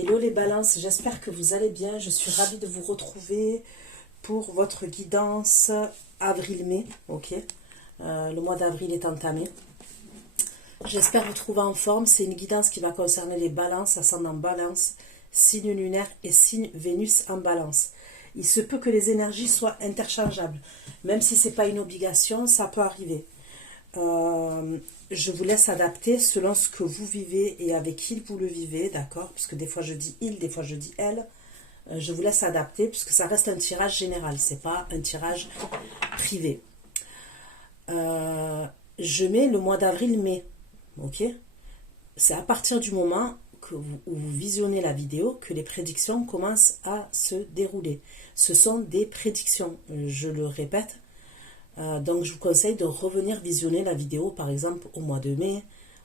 Hello les balances, j'espère que vous allez bien. Je suis ravie de vous retrouver pour votre guidance avril-mai. Ok, le mois d'avril est entamé. J'espère vous trouver en forme. C'est une guidance qui va concerner les balances, ascendant balance, signe lunaire et signe Vénus en balance. Il se peut que les énergies soient interchangeables. Même si ce n'est pas une obligation, ça peut arriver. Je vous laisse adapter selon ce que vous vivez et avec qui vous le vivez, d'accord? Parce que des fois je dis il, des fois je dis elle. Je vous laisse adapter puisque ça reste un tirage général, c'est pas un tirage privé. Je mets le mois d'avril-mai, ok? C'est à partir du moment où vous visionnez la vidéo que les prédictions commencent à se dérouler. Ce sont des prédictions, je le répète. Donc je vous conseille de revenir visionner la vidéo par exemple au mois de mai,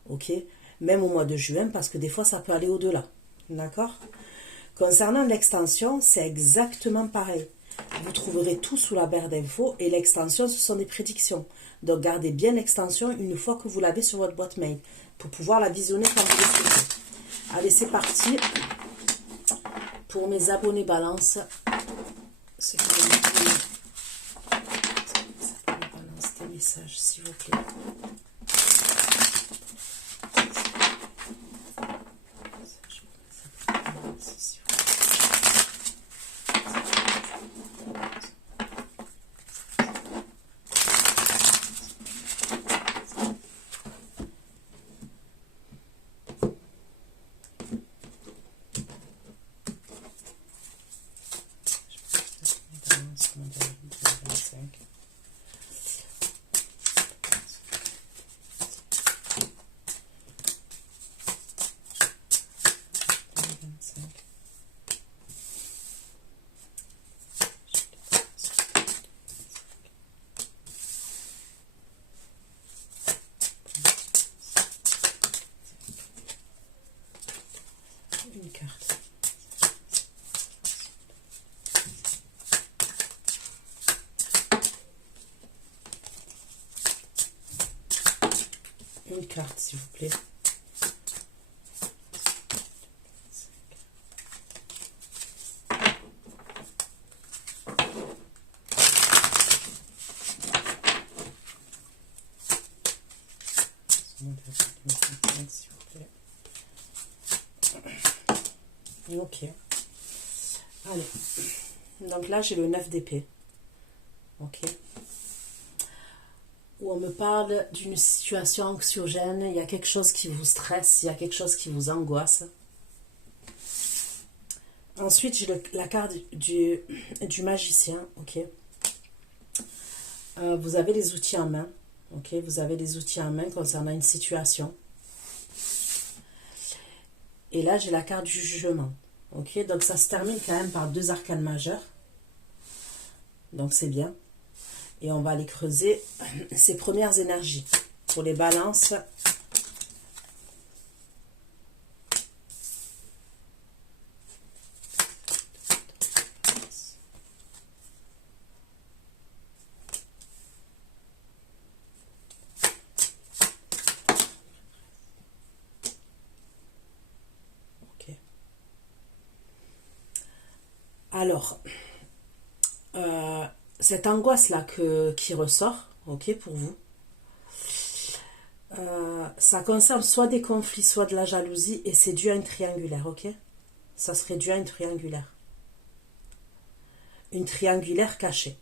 ok, même au mois de juin parce que des fois ça peut aller au-delà, d'accord. Concernant l'extension, c'est exactement pareil. Vous trouverez tout sous la barre d'infos et l'extension ce sont des prédictions. Donc gardez bien l'extension une fois que vous l'avez sur votre boîte mail pour pouvoir la visionner quand vous le souhaitez. Allez, c'est parti pour mes abonnés balance. C'est message s'il vous plaît. Une carte. Une carte, s'il vous plaît. S'il vous plaît. Ok. Allez. Donc là, j'ai le 9 d'épée. Ok. Où on me parle d'une situation anxiogène. Il y a quelque chose qui vous stresse. Il y a quelque chose qui vous angoisse. Ensuite, j'ai la carte du magicien. Ok. Vous avez les outils en main. Ok. Vous avez les outils en main concernant une situation. Et là, j'ai la carte du jugement. Ok, donc ça se termine quand même par deux arcanes majeures. Donc c'est bien. Et on va aller creuser ces premières énergies. Pour les balances. Alors, cette angoisse-là qui ressort, ok, pour vous, ça concerne soit des conflits, soit de la jalousie, et c'est dû à une triangulaire, ok? Ça serait dû à une triangulaire. Une triangulaire cachée.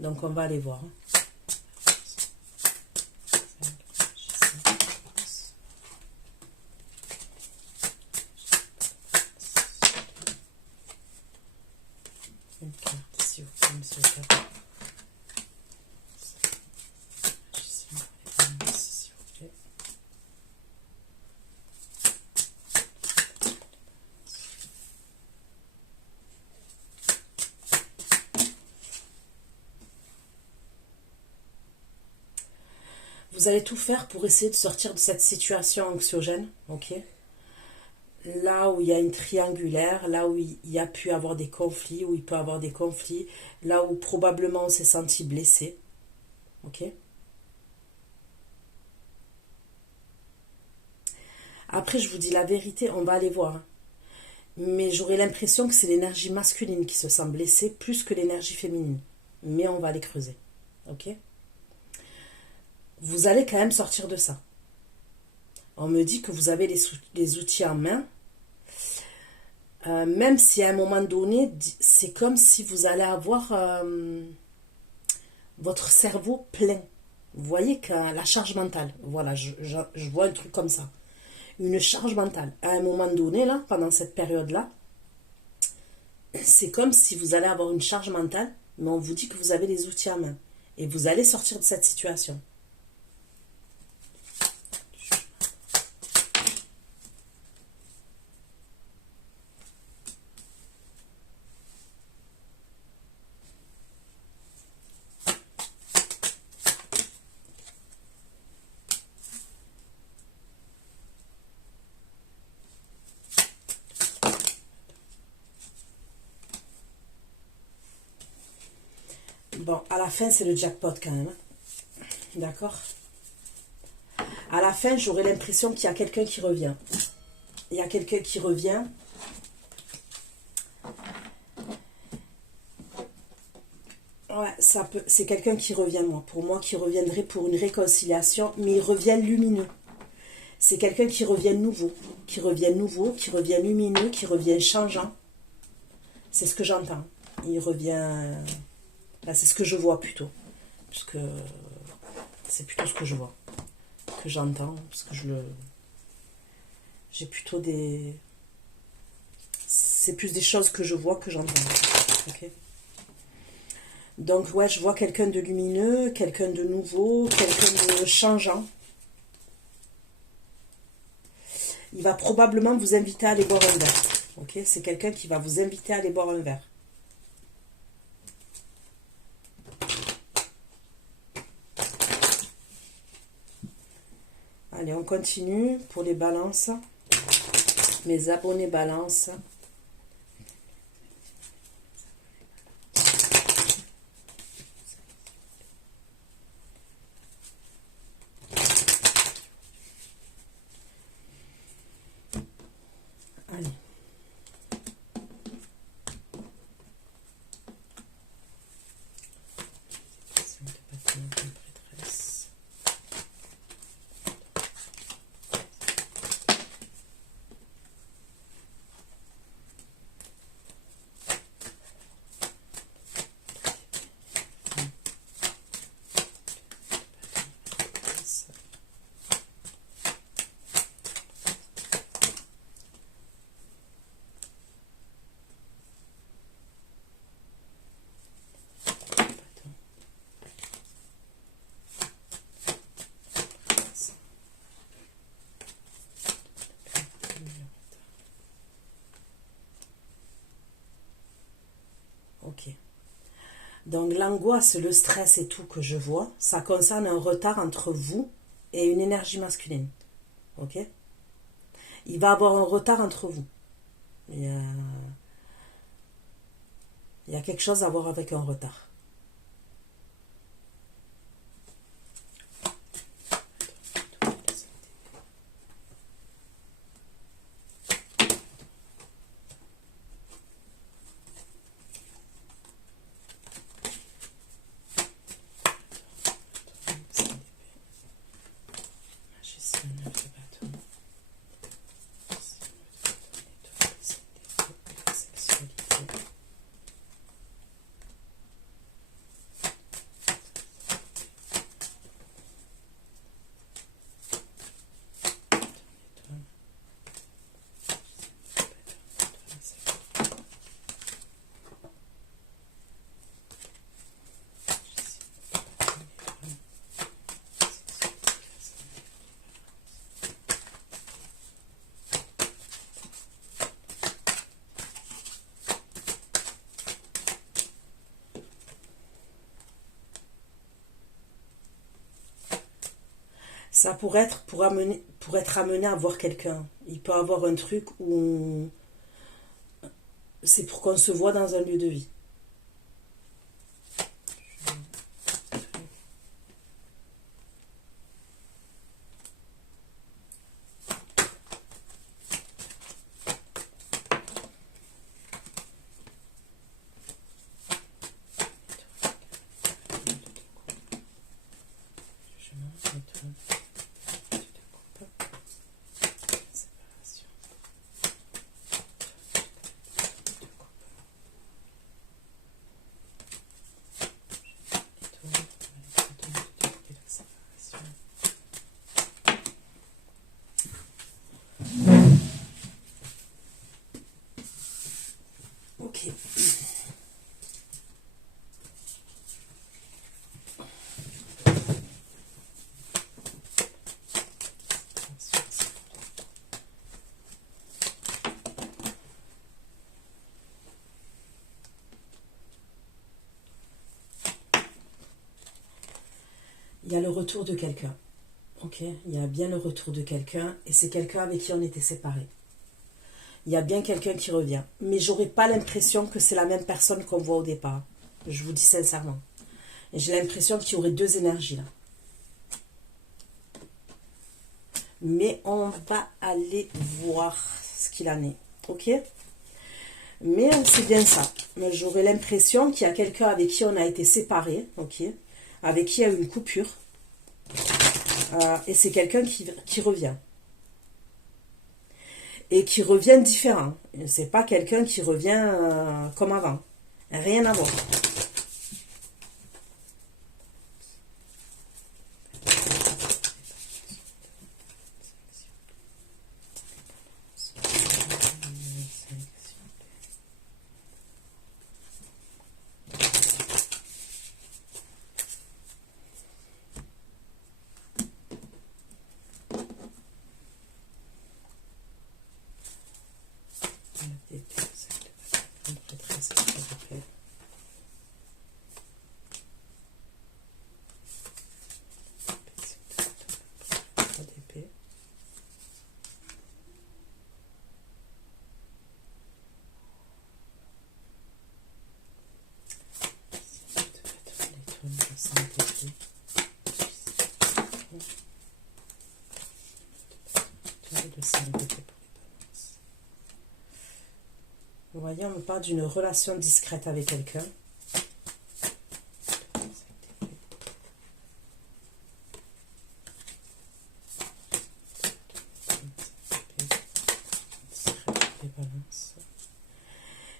Donc, on va aller voir. Une carte, s'il vous plaît, monsieur le carte. S'il vous plaît. Vous allez tout faire pour essayer de sortir de cette situation anxiogène, ok? Là où il y a une triangulaire, là où il y a pu avoir des conflits, où il peut y avoir des conflits, là où probablement on s'est senti blessé, ok? Après, je vous dis la vérité, on va aller voir. Hein. Mais j'aurais l'impression que c'est l'énergie masculine qui se sent blessée plus que l'énergie féminine. Mais on va aller creuser. Ok? Vous allez quand même sortir de ça. On me dit que vous avez les outils en main. Même si à un moment donné, c'est comme si vous allez avoir votre cerveau plein. Vous voyez que la charge mentale, voilà, je vois un truc comme ça. Une charge mentale. À un moment donné, là, pendant cette période-là, c'est comme si vous allez avoir une charge mentale, mais on vous dit que vous avez les outils en main. Et vous allez sortir de cette situation. Bon, à la fin, c'est le jackpot quand même. D'accord? À la fin, j'aurai l'impression qu'il y a quelqu'un qui revient. Il y a quelqu'un qui revient. Ouais, ça peut. C'est quelqu'un qui revient, moi. Pour moi, qui reviendrait pour une réconciliation, mais il revient lumineux. C'est quelqu'un qui revient nouveau. Qui revient nouveau, qui revient lumineux, qui revient changeant. C'est ce que j'entends. Il revient... Là, c'est ce que je vois plutôt. Parce que c'est plutôt ce que je vois. Que j'entends. Parce que j'ai plutôt des... C'est plus des choses que je vois que j'entends. Ok. Donc, ouais, je vois quelqu'un de lumineux, quelqu'un de nouveau, quelqu'un de changeant. Il va probablement vous inviter à aller boire un verre. Ok. C'est quelqu'un qui va vous inviter à aller boire un verre. Allez, on continue pour les balances. Mes abonnés balance. Allez. Ok. Donc l'angoisse, le stress et tout que je vois, ça concerne un retard entre vous et une énergie masculine. Ok? Il va y avoir un retard entre vous. Il y a quelque chose à voir avec un retard. Ça pourrait être pour être amené à voir quelqu'un. Il peut avoir un truc où c'est pour qu'on se voit dans un lieu de vie. il y a le retour de quelqu'un. Ok, il y a bien le retour de quelqu'un et c'est quelqu'un avec qui on était séparés. Il y a bien quelqu'un qui revient. Mais j'aurais pas l'impression que c'est la même personne qu'on voit au départ. Je vous dis sincèrement. Et j'ai l'impression qu'il y aurait deux énergies là. Mais on va aller voir ce qu'il en est. Ok? Mais c'est bien ça. J'aurais l'impression qu'il y a quelqu'un avec qui on a été séparés. Ok? Avec qui il y a eu une coupure. Et c'est quelqu'un qui revient. Et qui revient différent. C'est pas quelqu'un qui revient comme avant. Rien à voir. Vous voyez, on me parle d'une relation discrète avec quelqu'un.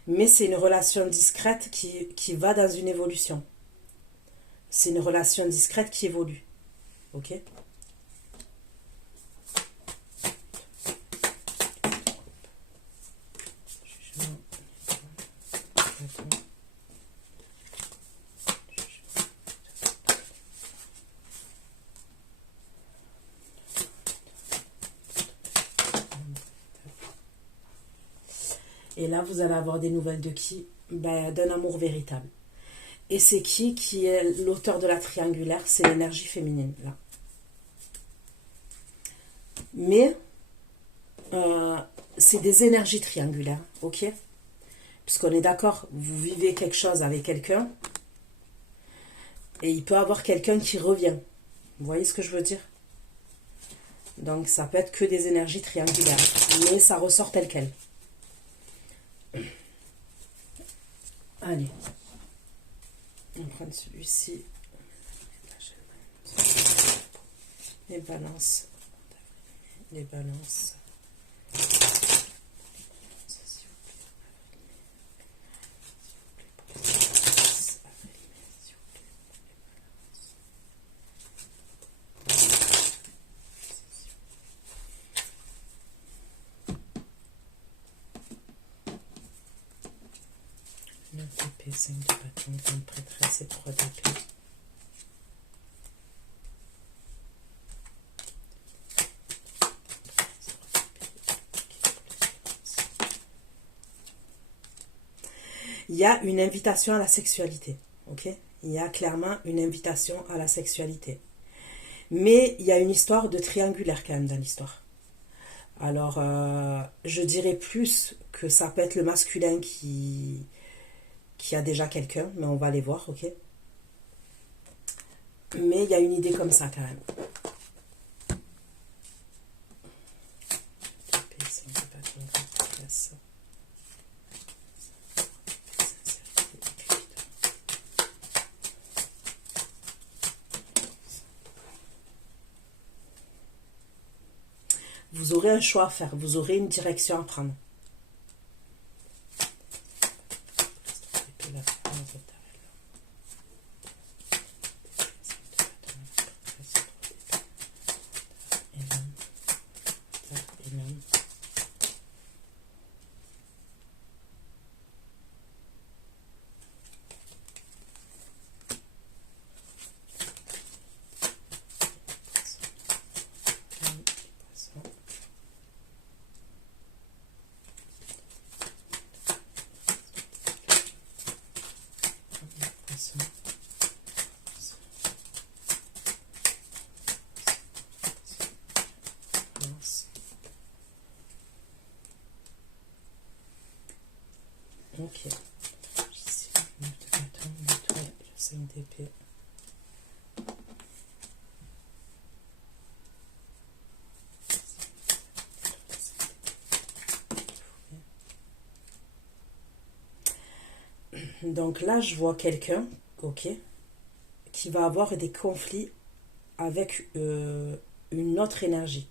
Mais c'est une relation discrète qui va dans une évolution. C'est une relation discrète qui évolue. Ok ? Et là, vous allez avoir des nouvelles de qui? Ben, d'un amour véritable. Et c'est qui est l'auteur de la triangulaire? C'est l'énergie féminine, là. Mais, c'est des énergies triangulaires, ok? Puisqu'on est d'accord, vous vivez quelque chose avec quelqu'un, et il peut y avoir quelqu'un qui revient. Vous voyez ce que je veux dire? Donc, ça peut être que des énergies triangulaires, mais ça ressort tel quel. Allez. On va prendre celui-ci. Les balances. Les balances. D'épée, 5 de bâton, grande prêtresse et 3 d'épée. Il y a une invitation à la sexualité, ok? Il y a clairement une invitation à la sexualité. Mais il y a une histoire de triangulaire quand même dans l'histoire. Alors, je dirais plus que ça peut être le masculin qui a déjà quelqu'un, mais on va aller voir, ok? Mais il y a une idée comme ça quand même. Vous aurez un choix à faire, vous aurez une direction à prendre. Ok. 6, 9 de bâton, l'étoile, le 5 d'épée. Donc là, je vois quelqu'un, ok, qui va avoir des conflits avec une autre énergie,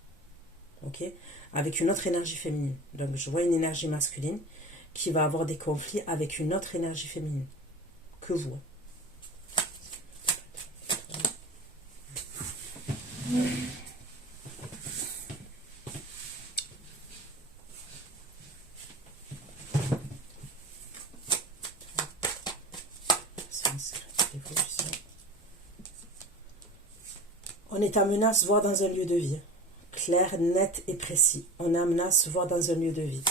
ok, avec une autre énergie féminine. Donc je vois une énergie masculine qui va avoir des conflits avec une autre énergie féminine que vous. On est amené à se voir dans un lieu de vie. Clair, net et précis. On est amené à se voir dans un lieu de vie.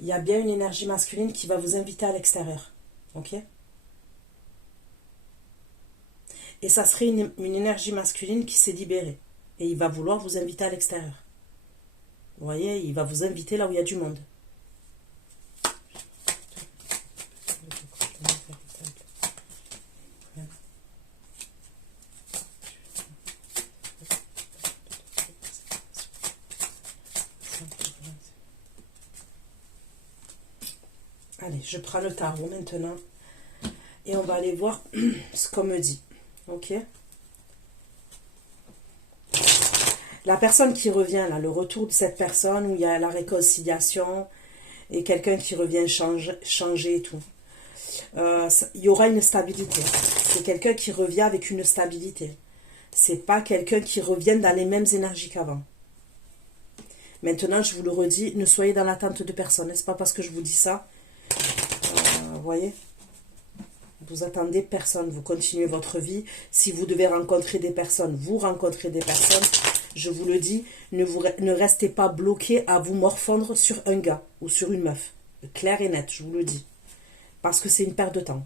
Il y a bien une énergie masculine qui va vous inviter à l'extérieur. Ok? Et ça serait une énergie masculine qui s'est libérée. Et il va vouloir vous inviter à l'extérieur. Vous voyez, il va vous inviter là où il y a du monde. Allez, je prends le tarot maintenant. Et on va aller voir ce qu'on me dit. Ok? La personne qui revient, là, le retour de cette personne où il y a la réconciliation et quelqu'un qui revient changer et tout. Il y aura une stabilité. C'est quelqu'un qui revient avec une stabilité. C'est pas quelqu'un qui revient dans les mêmes énergies qu'avant. Maintenant, je vous le redis, ne soyez dans l'attente de personne. C'est pas parce que je vous dis ça. Vous voyez? Vous attendez personne. Vous continuez votre vie. Si vous devez rencontrer des personnes, vous rencontrez des personnes. Je vous le dis, ne restez pas bloqué à vous morfondre sur un gars ou sur une meuf. Clair et net, je vous le dis. Parce que c'est une perte de temps.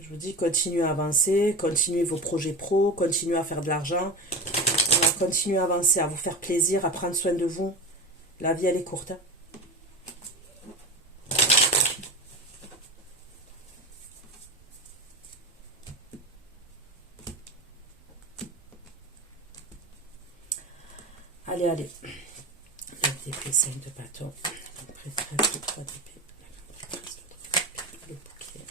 Je vous dis, continuez à avancer, continuez vos projets pro, continuez à faire de l'argent. Continuez à avancer, à vous faire plaisir, à prendre soin de vous. La vie, elle est courte. Allez, allez. L'épée, 5 de bâton. Prêtresse, 3 d'épée. Le bouquet.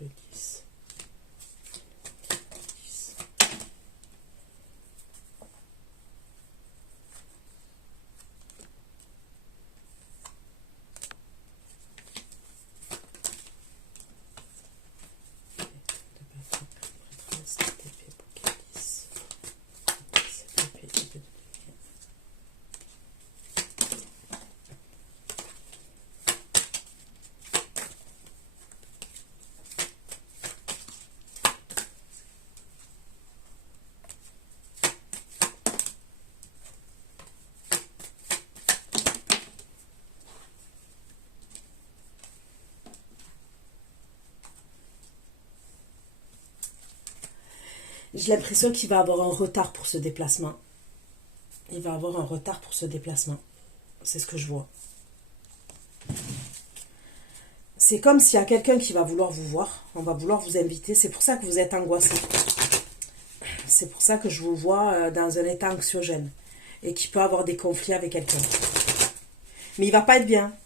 Le 10. J'ai l'impression qu'il va avoir un retard pour ce déplacement. Il va avoir un retard pour ce déplacement. C'est ce que je vois. C'est comme s'il y a quelqu'un qui va vouloir vous voir. On va vouloir vous inviter. C'est pour ça que vous êtes angoissé. C'est pour ça que je vous vois dans un état anxiogène et qui peut avoir des conflits avec quelqu'un. Mais il va pas être bien.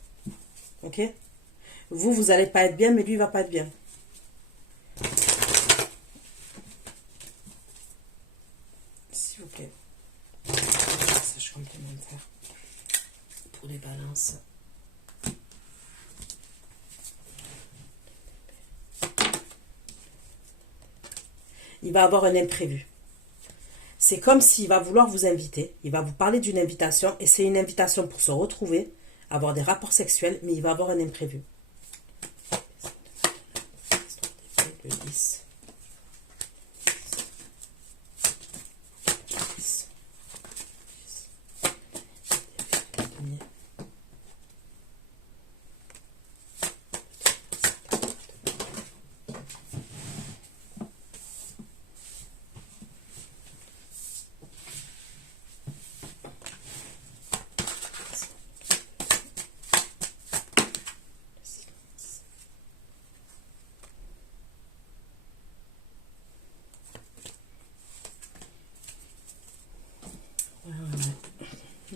Ok? Vous allez pas être bien, mais lui, il va pas être bien. S'il vous plaît. Message complémentaire pour les balances. Il va avoir un imprévu. C'est comme s'il va vouloir vous inviter, il va vous parler d'une invitation, et c'est une invitation pour se retrouver, avoir des rapports sexuels, mais il va avoir un imprévu. Le 10.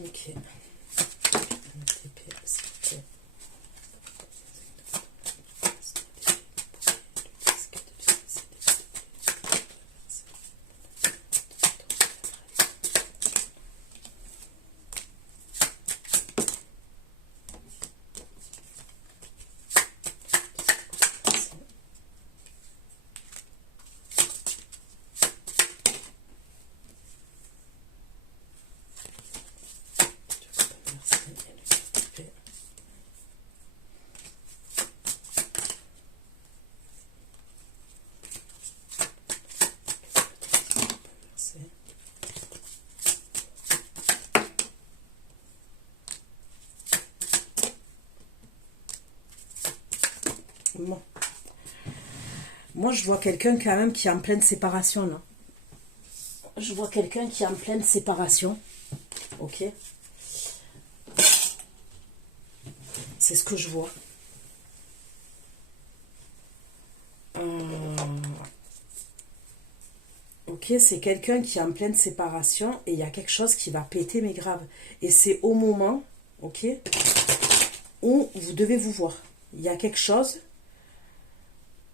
Ok. Bon. Moi, je vois quelqu'un quand même qui est en pleine séparation, là. Je vois quelqu'un qui est en pleine séparation. Ok. C'est ce que je vois. Ok, c'est quelqu'un qui est en pleine séparation et il y a quelque chose qui va péter, mais grave. Et c'est au moment, ok, où vous devez vous voir. Il y a quelque chose,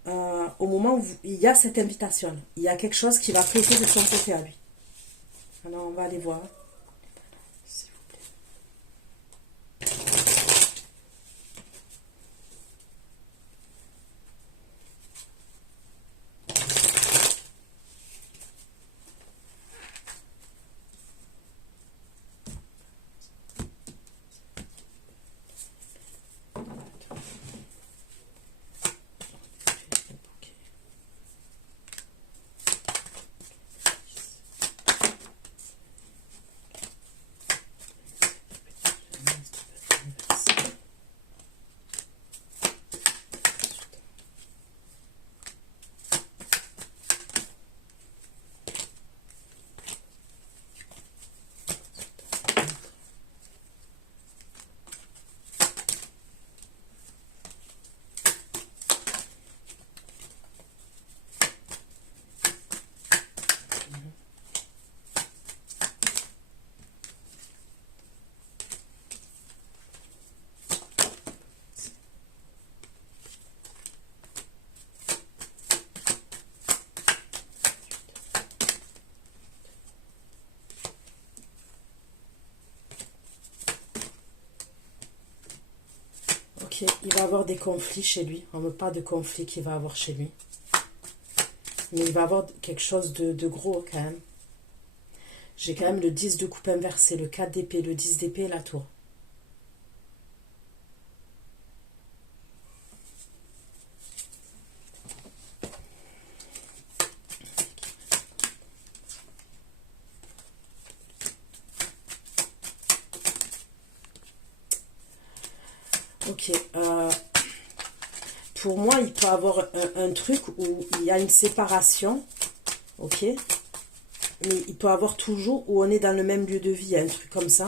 au moment où il y a cette invitation. Il y a quelque chose qui va péter de son côté à lui. Alors, on va aller voir. S'il vous plaît. Ok, il va avoir des conflits chez lui. On ne veut pas de conflits qu'il va avoir chez lui. Mais il va avoir quelque chose de gros quand même. J'ai quand même le 10 de coupe inversé, le 4 d'épée, le 10 d'épée et la tour. Ok. Pour moi, il peut avoir un truc où il y a une séparation. Ok. Mais il peut avoir toujours où on est dans le même lieu de vie, un truc comme ça.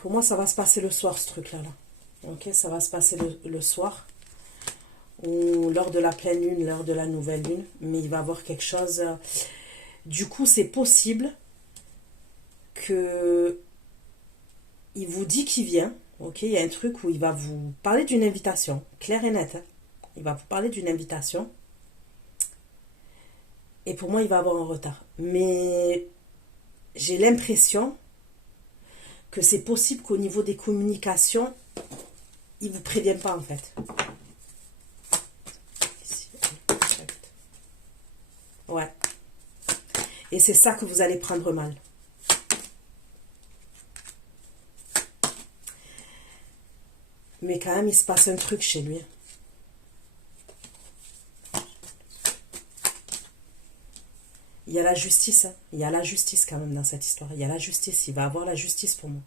Pour moi, ça va se passer le soir, ce truc-là. Là. Ok, ça va se passer le soir. Ou lors de la pleine lune, lors de la nouvelle lune. Mais il va y avoir quelque chose... Du coup, c'est possible que... Il vous dit qu'il vient. Ok, il y a un truc où il va vous parler d'une invitation. Claire et nette. Hein. Il va vous parler d'une invitation. Et pour moi, il va avoir un retard. Mais j'ai l'impression que c'est possible qu'au niveau des communications, il ne vous prévienne pas en fait. Ouais. Et c'est ça que vous allez prendre mal. Mais quand même, il se passe un truc chez lui. Il y a la justice. Hein. Il y a la justice quand même dans cette histoire. Il y a la justice. Il va avoir la justice pour moi.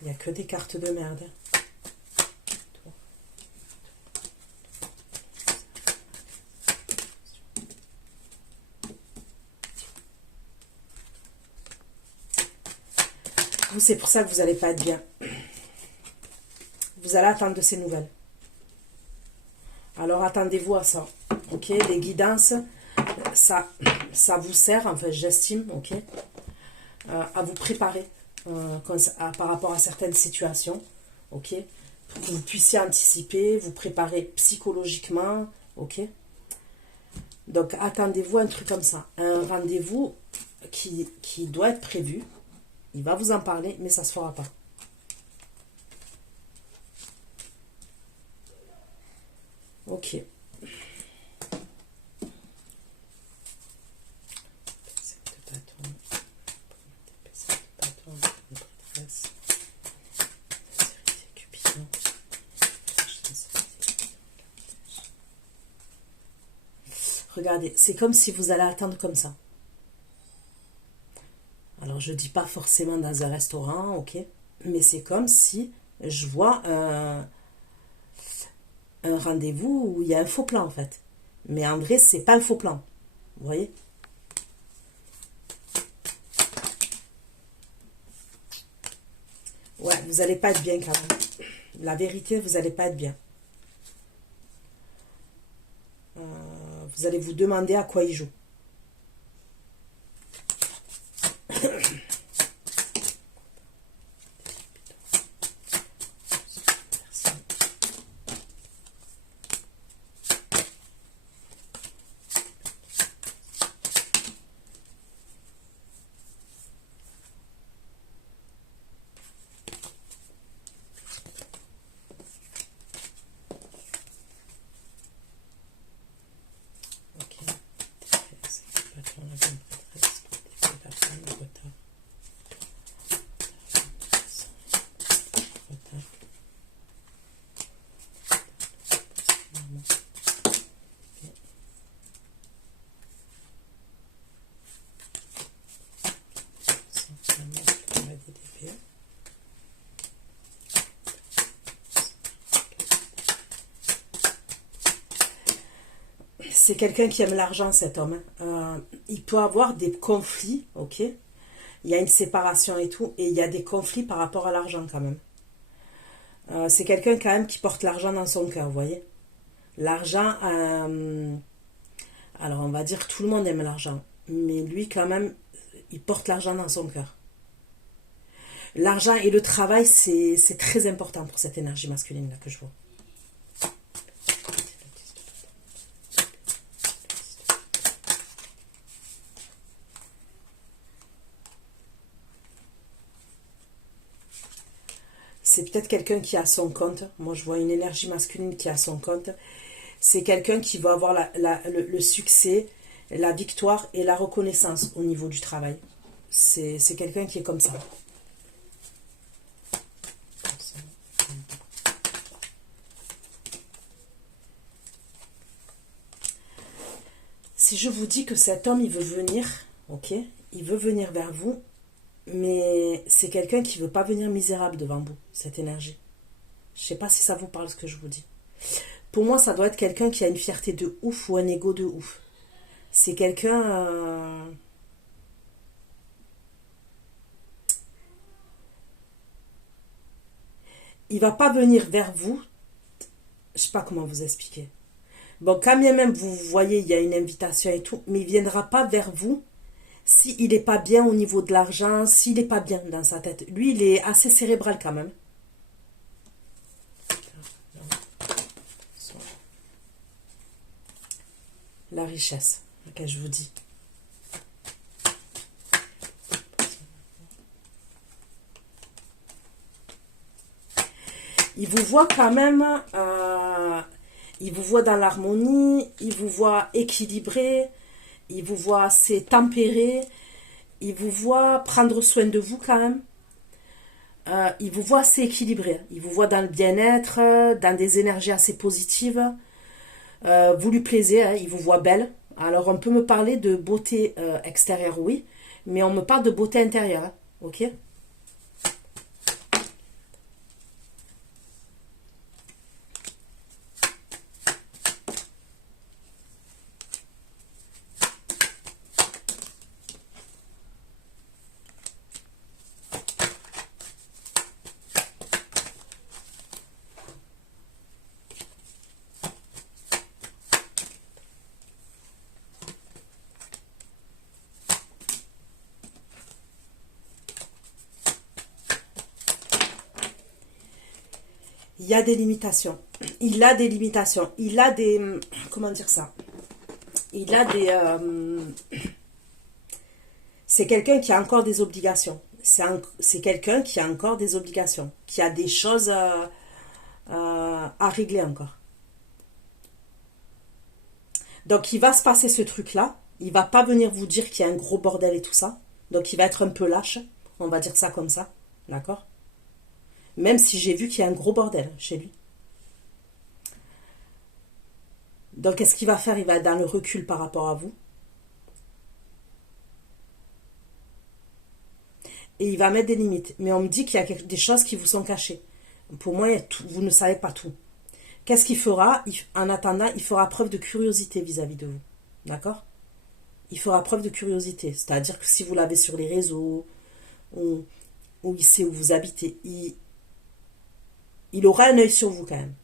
Il n'y a que des cartes de merde. Vous, c'est pour ça que vous n'allez pas être bien. Vous allez attendre de ces nouvelles. Alors, attendez-vous à ça. Ok, les guidances, ça vous sert, en fait, j'estime, ok, à vous préparer par rapport à certaines situations, ok, pour que vous puissiez anticiper, vous préparer psychologiquement, ok. Donc, attendez-vous à un truc comme ça, un rendez-vous qui doit être prévu. Il va vous en parler, mais ça ne se fera pas. Ok. Regardez, c'est comme si vous allez attendre comme ça. Alors, je ne dis pas forcément dans un restaurant, ok, mais c'est comme si je vois un rendez-vous où il y a un faux plan, en fait. Mais en vrai, c'est pas le faux plan. Vous voyez? Ouais, vous n'allez pas être bien quand même. La vérité, vous n'allez pas être bien. Vous allez vous demander à quoi il joue. C'est quelqu'un qui aime l'argent, cet homme. Il peut avoir des conflits, ok. Il y a une séparation et tout, et il y a des conflits par rapport à l'argent quand même. C'est quelqu'un quand même qui porte l'argent dans son cœur, vous voyez. L'argent, alors on va dire que tout le monde aime l'argent, mais lui quand même, il porte l'argent dans son cœur. L'argent et le travail, c'est très important pour cette énergie masculine là que je vois. C'est peut-être quelqu'un qui a son compte. Moi, je vois une énergie masculine qui a son compte. C'est quelqu'un qui va avoir le succès, la victoire et la reconnaissance au niveau du travail. C'est quelqu'un qui est comme ça. Si je vous dis que cet homme, il veut venir, ok, il veut venir vers vous, Mais c'est quelqu'un qui veut pas venir misérable devant vous, cette énergie. Je sais pas si ça vous parle ce que je vous dis. Pour moi, ça doit être quelqu'un qui a une fierté de ouf ou un ego de ouf. C'est quelqu'un... il va pas venir vers vous. Je sais pas comment vous expliquer. Bon, quand bien même vous voyez, il y a une invitation et tout, mais il viendra pas vers vous s'il n'est pas bien au niveau de l'argent, s'il n'est pas bien dans sa tête. Lui, il est assez cérébral quand même. La richesse, que je vous dis. Il vous voit quand même, il vous voit dans l'harmonie, il vous voit équilibré, il vous voit assez tempéré, il vous voit prendre soin de vous quand même. Il vous voit assez équilibré, il vous voit dans le bien-être, dans des énergies assez positives. Vous lui plaisez, hein, il vous voit belle. Alors on peut me parler de beauté extérieure, oui, mais on me parle de beauté intérieure, hein, ok? Il y a des limitations. Il a des limitations. Il a des... Comment dire ça? Il a des... c'est quelqu'un qui a encore des obligations. C'est quelqu'un qui a encore des obligations. Qui a des choses à régler encore. Donc il va se passer ce truc-là. Il va pas venir vous dire qu'il y a un gros bordel et tout ça. Donc il va être un peu lâche. On va dire ça comme ça. D'accord? Même si j'ai vu qu'il y a un gros bordel chez lui. Donc, qu'est-ce qu'il va faire? Il va être dans le recul par rapport à vous. Et il va mettre des limites. Mais on me dit qu'il y a des choses qui vous sont cachées. Pour moi, vous ne savez pas tout. Qu'est-ce qu'il fera? En attendant, il fera preuve de curiosité vis-à-vis de vous. D'accord? Il fera preuve de curiosité. C'est-à-dire que si vous l'avez sur les réseaux, ou il sait où vous habitez, il aura un œil sur vous quand même.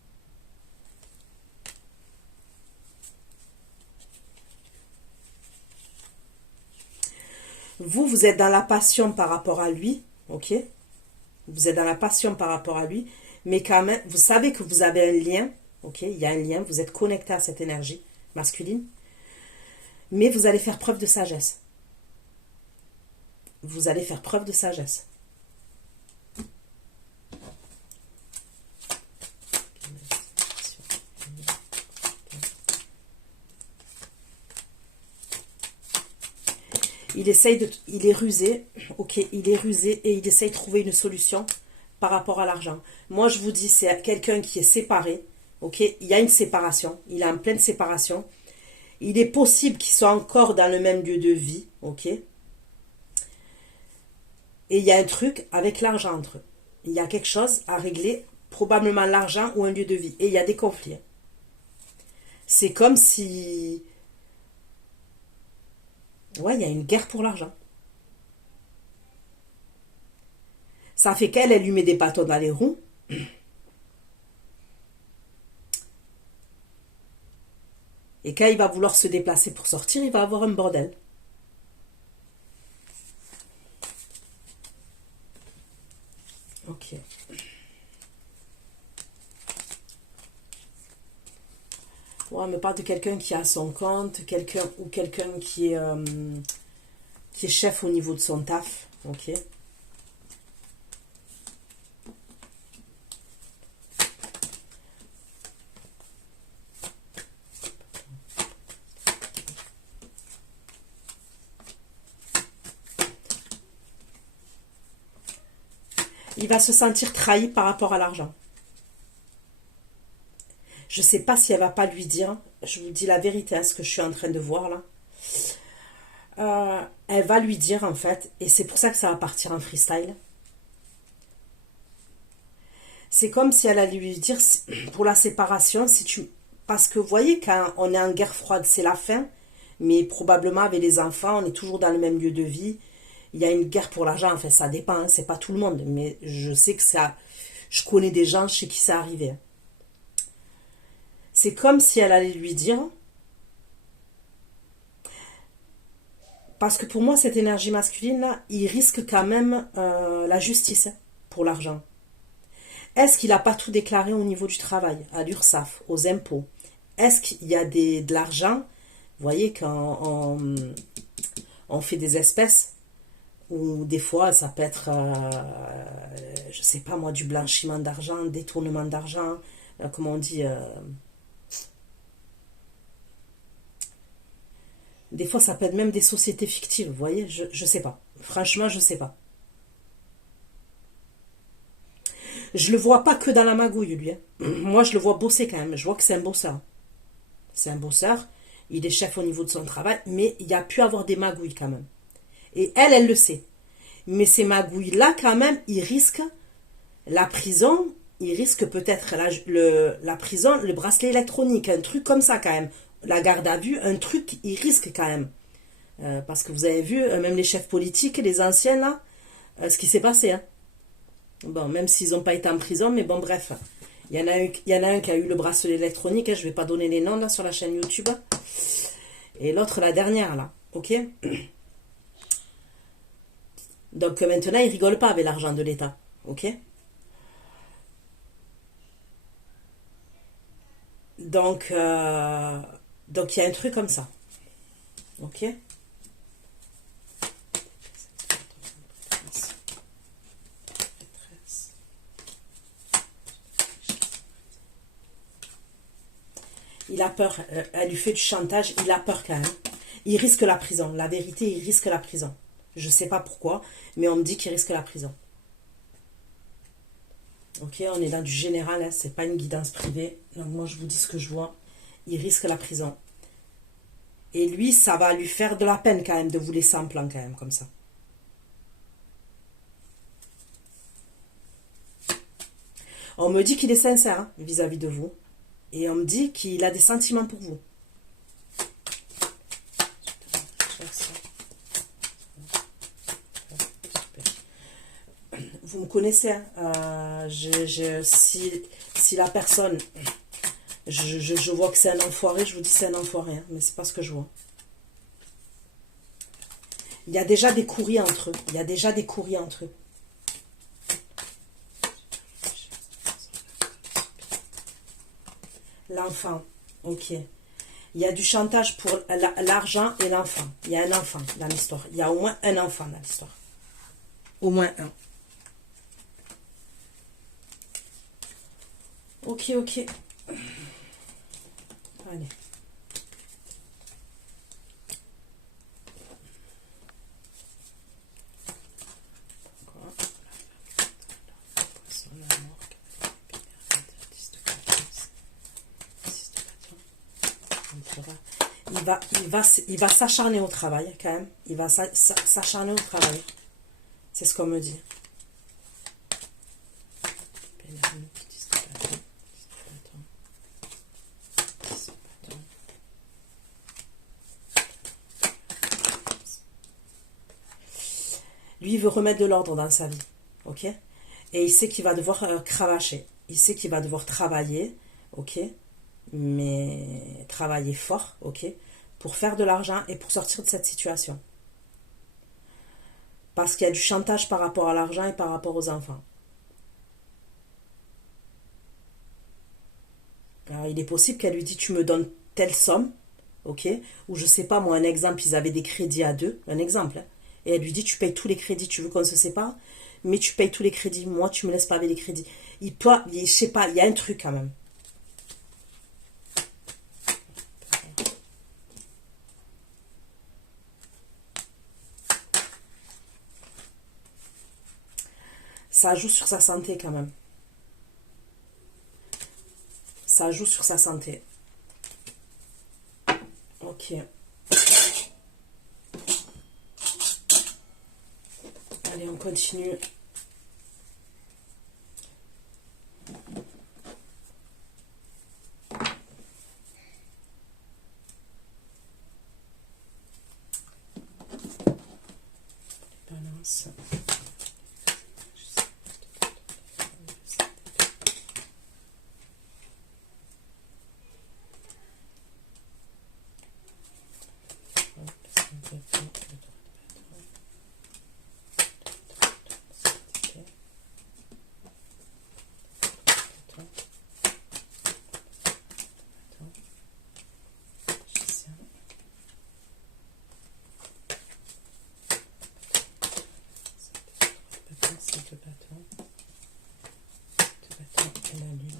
Vous êtes dans la passion par rapport à lui, ok? Vous êtes dans la passion par rapport à lui, mais quand même, vous savez que vous avez un lien, ok? Il y a un lien, vous êtes connecté à cette énergie masculine, mais vous allez faire preuve de sagesse. Vous allez faire preuve de sagesse. Il est rusé, ok, il est rusé et il essaye de trouver une solution par rapport à l'argent. Moi, je vous dis, c'est quelqu'un qui est séparé, ok, il y a une séparation, il est en pleine séparation. Il est possible qu'il soit encore dans le même lieu de vie, ok. Et il y a un truc avec l'argent entre eux. Il y a quelque chose à régler, probablement l'argent ou un lieu de vie. Et il y a des conflits. C'est comme si... Ouais, il y a une guerre pour l'argent. Ça fait qu'elle, elle lui met des bâtons dans les roues. Et quand il va vouloir se déplacer pour sortir, il va avoir un bordel. Ok. Ouais, on me parle de quelqu'un qui a son compte, quelqu'un qui est chef au niveau de son taf. Ok. Il va se sentir trahi par rapport à l'argent. Je ne sais pas si elle va pas lui dire. Je vous dis la vérité, à ce que je suis en train de voir là. elle va lui dire en fait, et c'est pour ça que ça va partir en freestyle. C'est comme si elle allait lui dire pour la séparation, si tu... Parce que vous voyez, quand on est en guerre froide, c'est la fin, mais probablement avec les enfants, on est toujours dans le même lieu de vie. Il y a une guerre pour l'argent, enfin ça dépend, hein, c'est pas tout le monde, mais je sais que ça... Je connais des gens chez qui ça arrivait. C'est comme si elle allait lui dire... Parce que pour moi, cette énergie masculine-là, il risque quand même la justice pour l'argent. Est-ce qu'il n'a pas tout déclaré au niveau du travail, à l'URSSAF, aux impôts? Est-ce qu'il y a de l'argent? Vous voyez, quand on fait des espèces, ou des fois, ça peut être, je sais pas moi, du blanchiment d'argent, détournement d'argent, comment on dit... Des fois, ça peut être même des sociétés fictives, vous voyez, je sais pas. Franchement, je sais pas. Je le vois pas que dans la magouille, lui. Hein. Moi, je le vois bosser quand même. Je vois que c'est un bosseur. C'est un bosseur. Il est chef au niveau de son travail, mais il y a pu avoir des magouilles quand même. Et elle le sait. Mais ces magouilles-là, quand même, ils risquent la prison. Ils risquent peut-être la prison, le bracelet électronique, un truc comme ça quand même. La garde à vue, un truc, ils risquent quand même. Parce que vous avez vu, même les chefs politiques, les anciens là, ce qui s'est passé. Hein. Bon, même s'ils n'ont pas été en prison, mais bon, bref. Il y en a un qui a eu le bracelet électronique, hein, je ne vais pas donner les noms là sur la chaîne YouTube. Et l'autre, la dernière là, ok? Donc maintenant, ils rigolent pas avec l'argent de l'État, ok? Donc il y a un truc comme ça, ok? Il a peur, elle lui fait du chantage, il a peur quand même. Il risque la prison, la vérité, il risque la prison. Je sais pas pourquoi, mais on me dit qu'il risque la prison. Ok, on est dans du général, hein, c'est pas une guidance privée. Donc moi je vous dis ce que je vois. Il risque la prison. Et lui, ça va lui faire de la peine quand même de vous laisser en plan quand même, comme ça. On me dit qu'il est sincère hein, vis-à-vis de vous. Et on me dit qu'il a des sentiments pour vous. Vous me connaissez. Hein, si la personne, je vois que c'est un enfoiré, je vous dis c'est un enfoiré. Hein, mais c'est pas ce que je vois. Il y a déjà des courriers entre eux. Il y a déjà des courriers entre eux. L'enfant, ok. Il y a du chantage pour l'argent et l'enfant. Il y a un enfant dans l'histoire. Il y a au moins un enfant dans l'histoire. Au moins un. Ok, ok. Allez. Il va s'acharner au travail quand même. Il va s'acharner au travail. C'est ce qu'on me dit. Lui, il veut remettre de l'ordre dans sa vie. Ok? Et il sait qu'il va devoir cravacher. Il sait qu'il va devoir travailler. Ok? Mais travailler fort. Ok? Pour faire de l'argent et pour sortir de cette situation. Parce qu'il y a du chantage par rapport à l'argent et par rapport aux enfants. Alors, il est possible qu'elle lui dise tu me donnes telle somme, ok? Ou je sais pas, moi, un exemple, ils avaient des crédits à deux, un exemple. Hein, et elle lui dit tu payes tous les crédits, tu veux qu'on se sépare, mais tu payes tous les crédits, moi, tu me laisses pas avec les crédits. Je sais pas, il y a un truc quand même. Ça joue sur sa santé quand même. Ça joue sur sa santé. Ok. continue. Balance. C'est deux bâtons et la lune.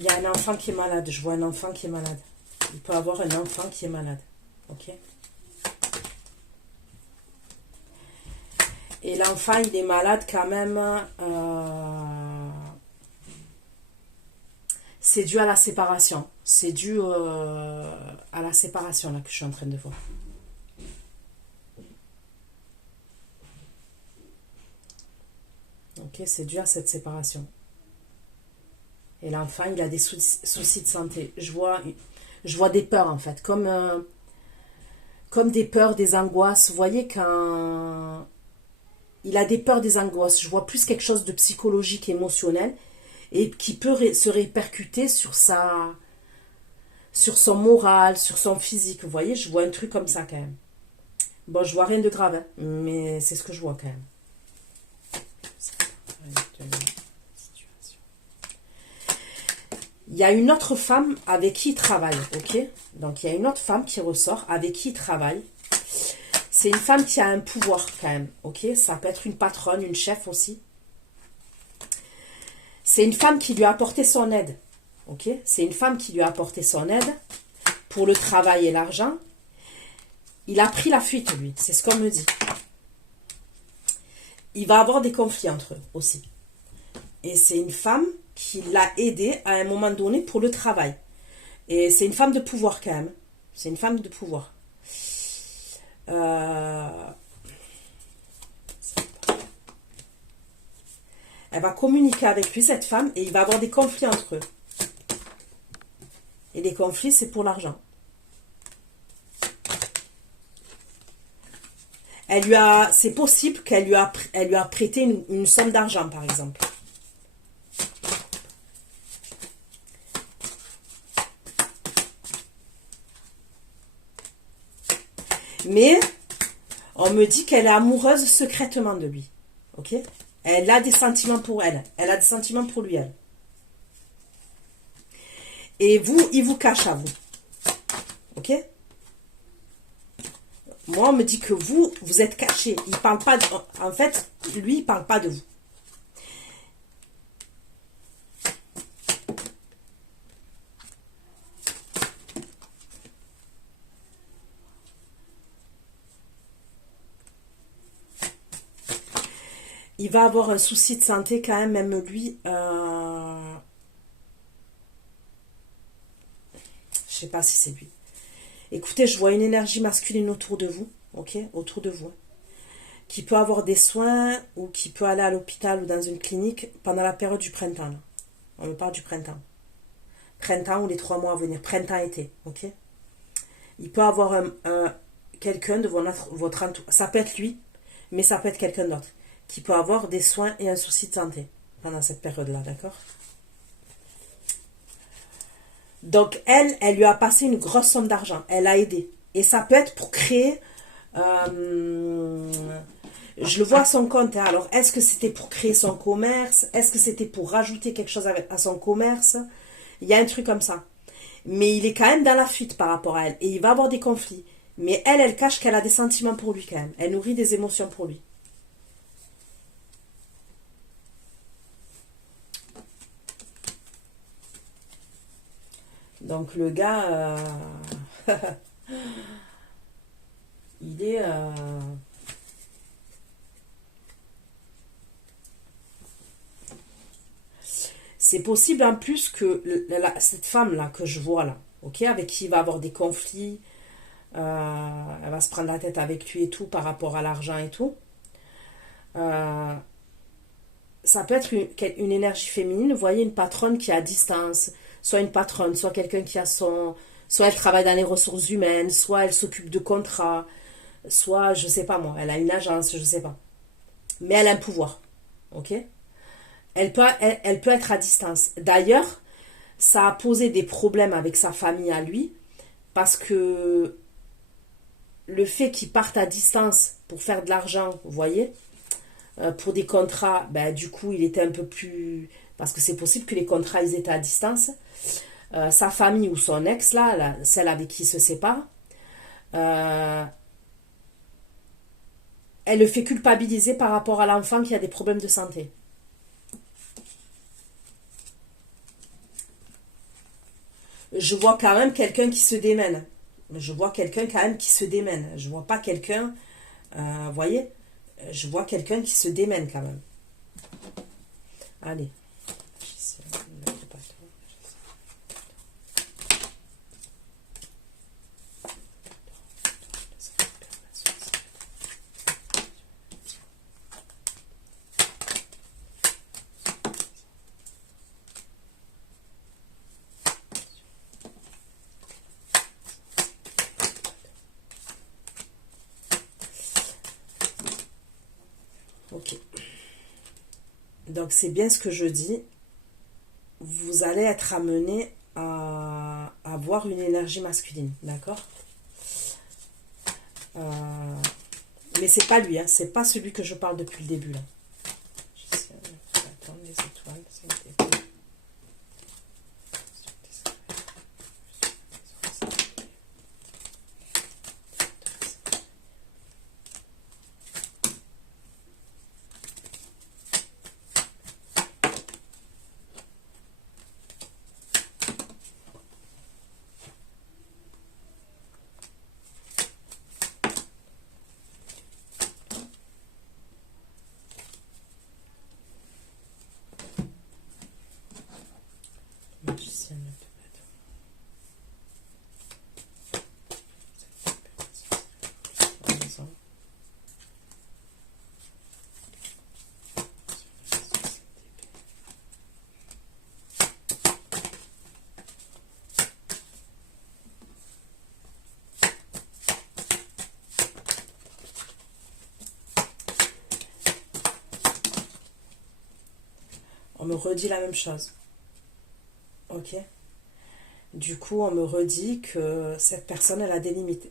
Il y a un enfant qui est malade. Je vois un enfant qui est malade. Il peut avoir un enfant qui est malade. Ok? Et l'enfant, il est malade quand même. C'est dû à la séparation. C'est dû à la séparation là que je suis en train de voir. Ok, c'est dû à cette séparation. Et l'enfant, il a des soucis de santé. Je vois des peurs, en fait. Comme des peurs, des angoisses. Vous voyez, quand il a des peurs, des angoisses, je vois plus quelque chose de psychologique, émotionnel, et qui peut se répercuter sur son moral, sur son physique. Vous voyez, je vois un truc comme ça, quand même. Bon, je vois rien de grave, hein, mais c'est ce que je vois, quand même. Il y a une autre femme avec qui il travaille, ok? Donc, il y a une autre femme qui ressort avec qui il travaille. C'est une femme qui a un pouvoir, quand même, ok? Ça peut être une patronne, une chef aussi. C'est une femme qui lui a apporté son aide, ok? C'est une femme qui lui a apporté son aide pour le travail et l'argent. Il a pris la fuite, lui, c'est ce qu'on me dit. Il va avoir des conflits entre eux aussi. Et c'est une femme qui l'a aidé à un moment donné pour le travail. Et c'est une femme de pouvoir quand même. C'est une femme de pouvoir. Elle va communiquer avec lui, cette femme, et il va avoir des conflits entre eux. Et les conflits, c'est pour l'argent. C'est possible qu'elle lui a prêté une somme d'argent, par exemple. Mais on me dit qu'elle est amoureuse secrètement de lui. Ok? Elle a des sentiments pour elle. Elle a des sentiments pour lui, elle. Et vous, il vous cache à vous. Ok? Moi, on me dit que vous êtes caché. Il parle pas en fait, lui, il parle pas de vous. Il va avoir un souci de santé quand même lui. Je sais pas si c'est lui. Écoutez, je vois une énergie masculine autour de vous, ok? Autour de vous. qui peut avoir des soins ou qui peut aller à l'hôpital ou dans une clinique pendant la période du printemps. Là. On me parle du printemps. Printemps ou les 3 mois à venir. Printemps-été, ok? Il peut avoir quelqu'un de votre entourage. Ça peut être lui, mais ça peut être quelqu'un d'autre. Qui peut avoir des soins et un souci de santé pendant cette période-là, d'accord? Donc, elle lui a passé une grosse somme d'argent. Elle a aidé. Et ça peut être pour créer... je le vois à son compte. Hein. Alors, est-ce que c'était pour créer son commerce? Est-ce que c'était pour rajouter quelque chose à son commerce? Il y a un truc comme ça. Mais il est quand même dans la fuite par rapport à elle. Et il va avoir des conflits. Mais elle cache qu'elle a des sentiments pour lui quand même. Elle nourrit des émotions pour lui. Donc le gars, il est... C'est possible en plus que cette femme-là que je vois là, ok, avec qui il va avoir des conflits, elle va se prendre la tête avec lui et tout par rapport à l'argent et tout. Ça peut être une énergie féminine, vous voyez, une patronne qui est à distance, soit une patronne, soit quelqu'un qui a son... Soit elle travaille dans les ressources humaines, soit elle s'occupe de contrats, soit, je sais pas moi, elle a une agence, je sais pas. Mais elle a un pouvoir, ok? Elle peut être à distance. D'ailleurs, ça a posé des problèmes avec sa famille à lui, parce que le fait qu'il parte à distance pour faire de l'argent, vous voyez, pour des contrats, ben, du coup, il était un peu plus... Parce que c'est possible que les contrats, ils étaient à distance. Sa famille ou son ex, là, celle avec qui il se sépare, euh, elle le fait culpabiliser par rapport à l'enfant qui a des problèmes de santé. Je vois quand même quelqu'un qui se démène. Je vois quelqu'un quand même qui se démène. Je vois pas quelqu'un, vous voyez, je vois quelqu'un qui se démène quand même. Allez. Ok. Donc c'est bien ce que je dis. Vous allez être amené à avoir une énergie masculine, d'accord? Mais c'est pas lui, hein, c'est pas celui que je parle depuis le début là. Attends, les étoiles, c'est on me redit la même chose. Ok? Du coup, on me redit que cette personne, elle a des limites.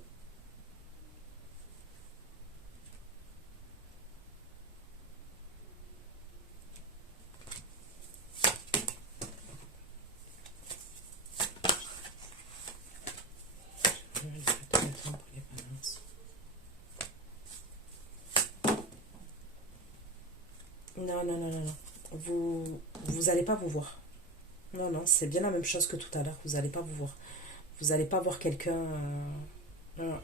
Non, non, non, non, non. Vous allez pas vous voir. Non, non, c'est bien la même chose que tout à l'heure. Vous allez pas vous voir. Vous allez pas voir quelqu'un... non,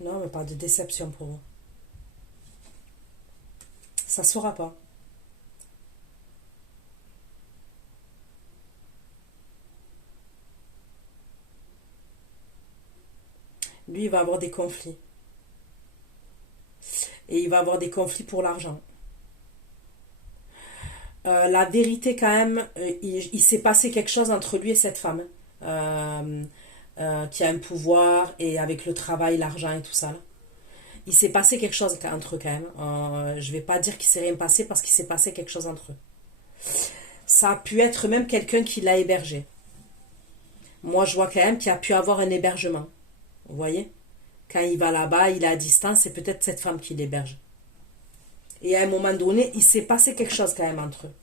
non, mais pas de déception pour vous. Ça se fera pas. Lui, il va avoir des conflits. Et il va avoir des conflits pour l'argent. La vérité quand même, il s'est passé quelque chose entre lui et cette femme. Qui a un pouvoir et avec le travail, l'argent et tout ça. Là. Il s'est passé quelque chose entre eux quand même. Je vais pas dire qu'il s'est rien passé parce qu'il s'est passé quelque chose entre eux. Ça a pu être même quelqu'un qui l'a hébergé. Moi, je vois quand même qu'il a pu avoir un hébergement. Vous voyez? Quand il va là-bas, il est à distance, c'est peut-être cette femme qui l'héberge. Et à un moment donné, il s'est passé quelque chose quand même entre eux.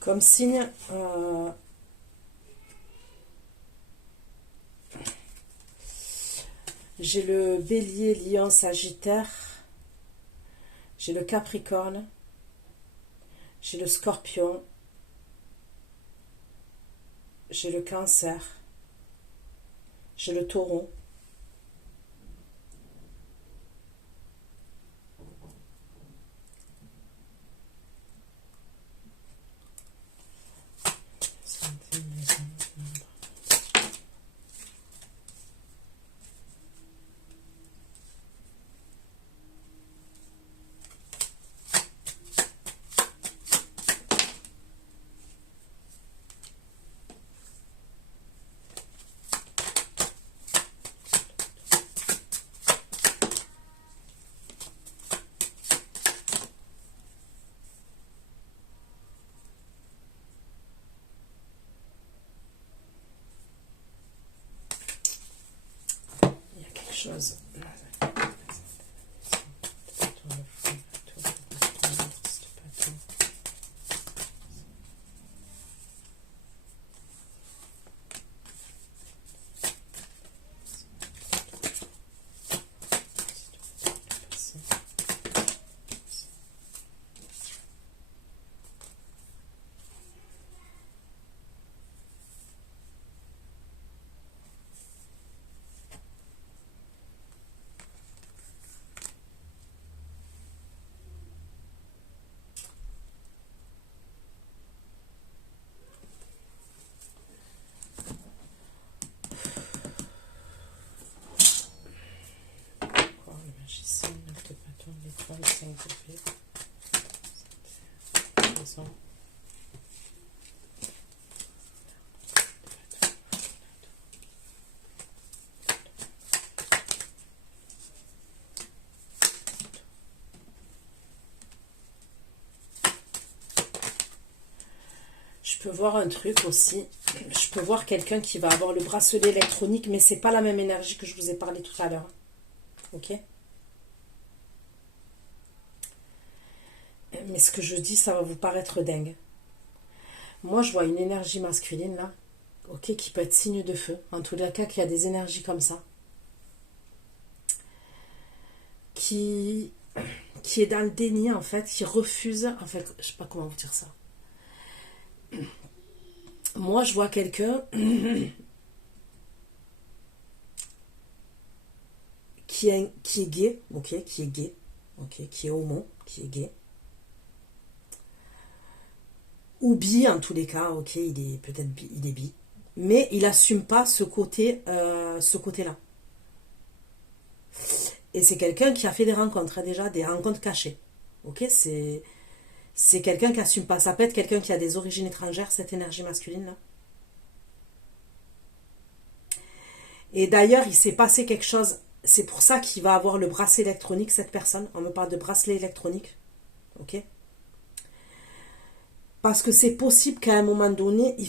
Comme signe, j'ai le bélier, lion, sagittaire, j'ai le capricorne, j'ai le scorpion, j'ai le cancer, j'ai le taureau, il y a quelque chose. Je peux voir un truc aussi. Je peux voir quelqu'un qui va avoir le bracelet électronique, mais c'est pas la même énergie que je vous ai parlé tout à l'heure. Ok? Mais ce que je dis, ça va vous paraître dingue. Moi, je vois une énergie masculine là, ok, qui peut être signe de feu. En tous les cas, qu'il y a des énergies comme ça, qui est dans le déni en fait, qui refuse. En fait, je sais pas comment vous dire ça. Moi, je vois quelqu'un qui est gay, ok, qui est gay, ok, qui est homo, qui est gay. Ou bi en tous les cas, ok, il est peut-être bi, il est bi, mais il assume pas ce côté-là. Et c'est quelqu'un qui a fait des rencontres, hein, déjà des rencontres cachées, ok, c'est quelqu'un qui assume pas. Ça peut être quelqu'un qui a des origines étrangères, cette énergie masculine là. Et d'ailleurs, il s'est passé quelque chose. c'est pour ça qu'il va avoir le bracelet électronique, cette personne. On me parle de bracelet électronique. Ok? Parce que c'est possible qu'à un moment donné, il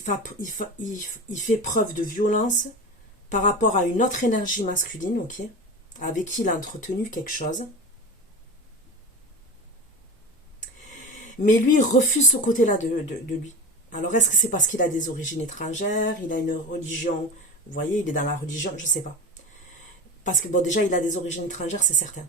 fait preuve de violence par rapport à une autre énergie masculine, ok? Avec qui il a entretenu quelque chose. Mais lui, il refuse ce côté-là de lui. Alors, est-ce que c'est parce qu'il a des origines étrangères, il a une religion, vous voyez, il est dans la religion, je ne sais pas. Parce que, bon, déjà, il a des origines étrangères, c'est certain.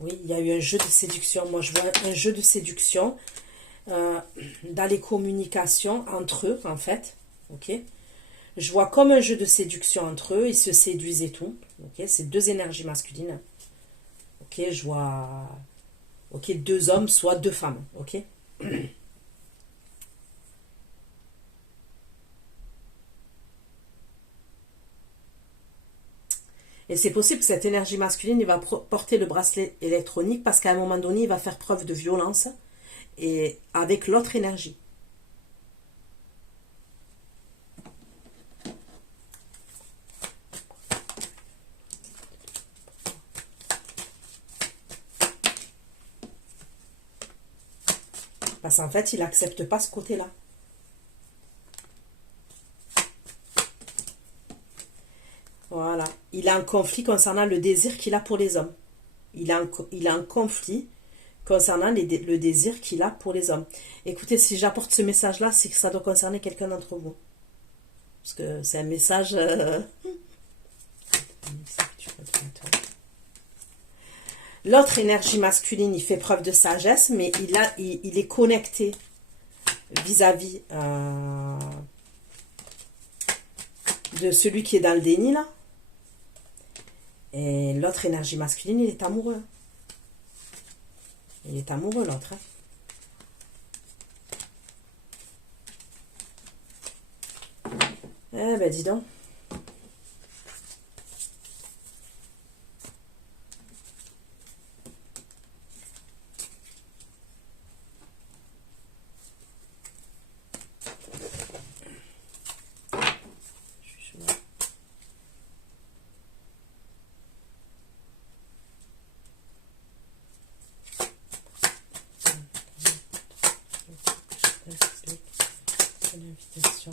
Oui, il y a eu un jeu de séduction. Moi, je vois un jeu de séduction dans les communications entre eux, en fait. Ok. Je vois comme un jeu de séduction entre eux. Ils se séduisent et tout. Ok. C'est deux énergies masculines. Ok. Je vois. Ok. Deux hommes, soit deux femmes. Ok. Et c'est possible que cette énergie masculine, il va porter le bracelet électronique parce qu'à un moment donné, il va faire preuve de violence et avec l'autre énergie. Parce qu'en fait, il n'accepte pas ce côté-là. Voilà. Il a un conflit concernant le désir qu'il a pour les hommes. Il a un conflit concernant le désir qu'il a pour les hommes. Écoutez, si j'apporte ce message-là, c'est que ça doit concerner quelqu'un d'entre vous. Parce que c'est un message... L'autre énergie masculine, il fait preuve de sagesse, mais il est connecté vis-à-vis de celui qui est dans le déni, là. Et l'autre énergie masculine, il est amoureux. Il est amoureux, l'autre. Hein. Eh ben, dis donc. L'invitation.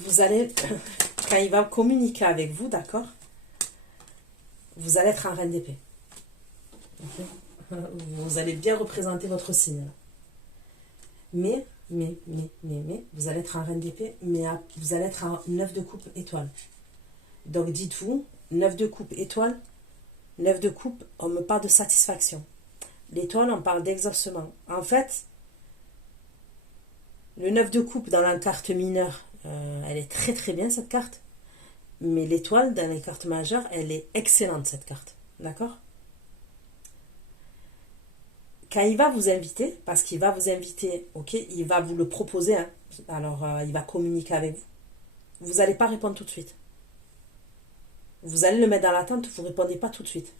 Vous allez, quand il va communiquer avec vous, d'accord, vous allez être un reine d'épée. Okay. Vous allez bien représenter votre signe. Mais, vous allez être un reine d'épée, mais vous allez être un 9 de coupe étoile. Donc dites-vous, 9 de coupe étoile, 9 de coupe, on me parle de satisfaction. L'étoile, on parle d'exaucement. En fait, le 9 de coupe dans la carte mineure, elle est très très bien cette carte. Mais l'étoile dans les cartes majeures, elle est excellente cette carte. D'accord? Quand il va vous inviter, parce qu'il va vous inviter, ok, il va vous le proposer, hein, alors il va communiquer avec vous. Vous n'allez pas répondre tout de suite. Vous allez le mettre dans l'attente, vous ne répondez pas tout de suite.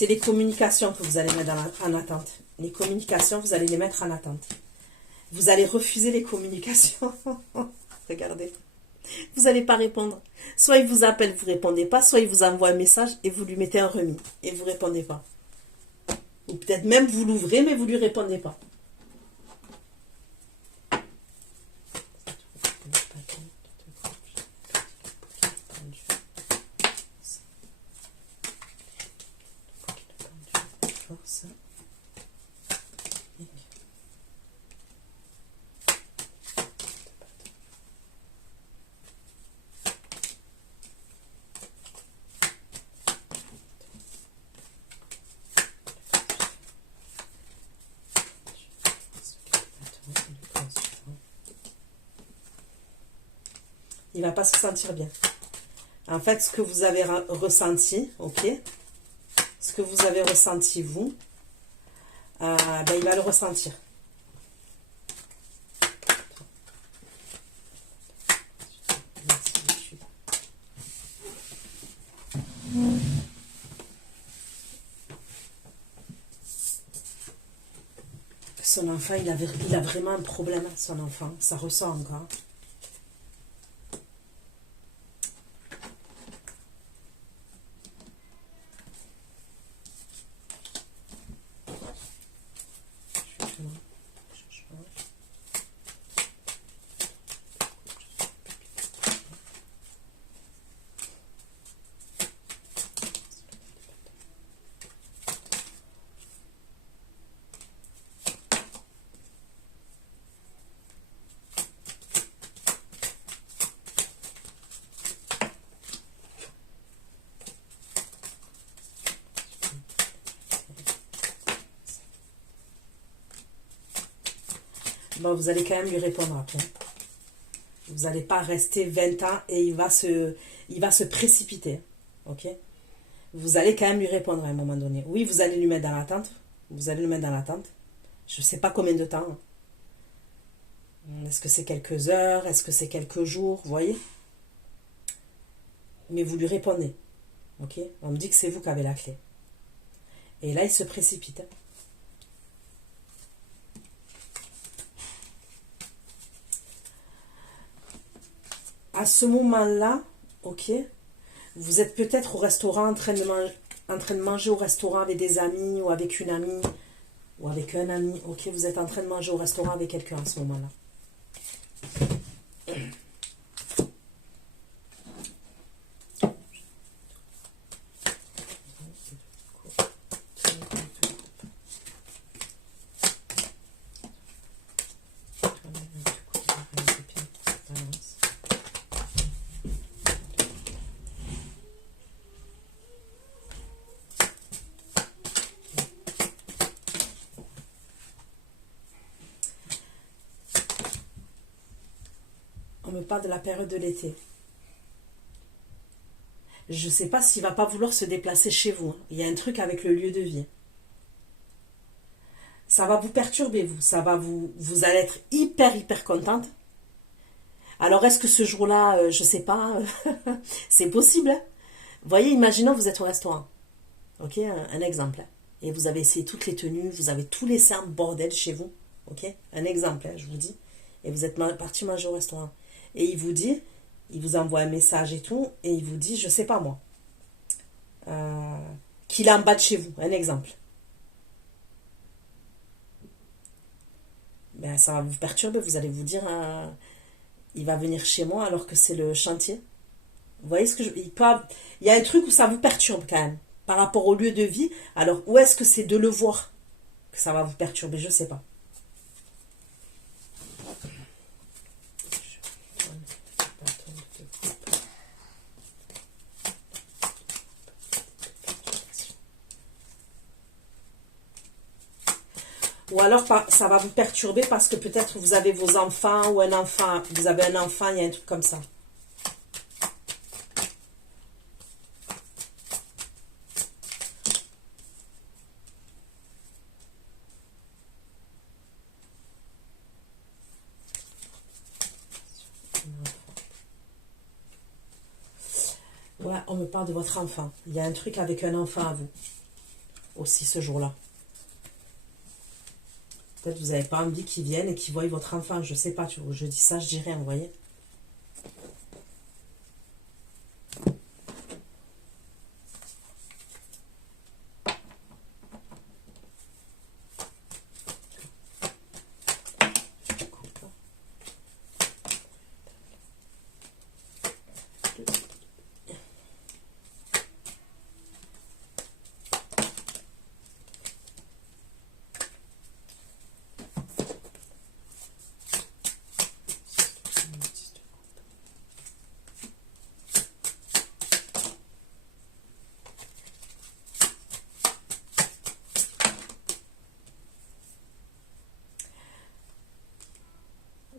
c'est les communications que vous allez mettre en attente. Les communications, vous allez les mettre en attente. Vous allez refuser les communications. Regardez. Vous n'allez pas répondre. Soit il vous appelle, vous ne répondez pas, soit il vous envoie un message et vous lui mettez un remis et vous ne répondez pas. Ou peut-être même vous l'ouvrez, mais vous ne lui répondez pas. Il va pas se sentir bien. En fait, ce que vous avez ressenti, ok, ce que vous avez ressenti vous, ben, il va le ressentir. Son enfant, il a vraiment un problème, son enfant, ça ressent encore. Bon, vous allez quand même lui répondre après. Vous n'allez pas rester 20 ans et il va se précipiter. Ok? Vous allez quand même lui répondre à un moment donné. Oui, vous allez lui mettre dans l'attente. Vous allez le mettre dans l'attente. Je ne sais pas combien de temps. Est-ce que c'est quelques heures? Est-ce que c'est quelques jours? Vous voyez? Mais vous lui répondez. Ok? On me dit que c'est vous qui avez la clé. Et là, il se précipite. À ce moment-là, ok, vous êtes peut-être au restaurant en train de manger au restaurant avec des amis ou avec une amie ou avec un ami. Ok, vous êtes en train de manger au restaurant avec quelqu'un à ce moment-là. On me parle de la période de l'été. Je ne sais pas s'il ne va pas vouloir se déplacer chez vous. Il y a un truc avec le lieu de vie. Ça va vous perturber, vous. Ça va vous allez être hyper contente. Alors, est-ce que ce jour-là, je ne sais pas, c'est possible. Hein. Vous voyez, imaginons vous êtes au restaurant. Ok, un exemple. Hein. Et vous avez essayé toutes les tenues, vous avez tout laissé en bordel chez vous. Ok, un exemple, hein, je vous dis. Et vous êtes parti manger au restaurant. Et il vous envoie un message et tout, et il vous dit, je sais pas moi, qu'il est en bas de chez vous, un exemple. Ben, ça va vous perturber, vous allez vous dire, il va venir chez moi alors que c'est le chantier. Vous voyez ce que il y a un truc où ça vous perturbe quand même, par rapport au lieu de vie. Alors, où est-ce que c'est de le voir que ça va vous perturber, je sais pas. Ou alors, ça va vous perturber parce que peut-être vous avez vos enfants ou un enfant. Vous avez un enfant, il y a un truc comme ça. Ouais, on me parle de votre enfant. Il y a un truc avec un enfant à vous. aussi ce jour-là. Peut-être vous n'avez pas envie qu'ils viennent et qu'ils voient votre enfant. Je sais pas, je dis ça, je dis rien, vous voyez.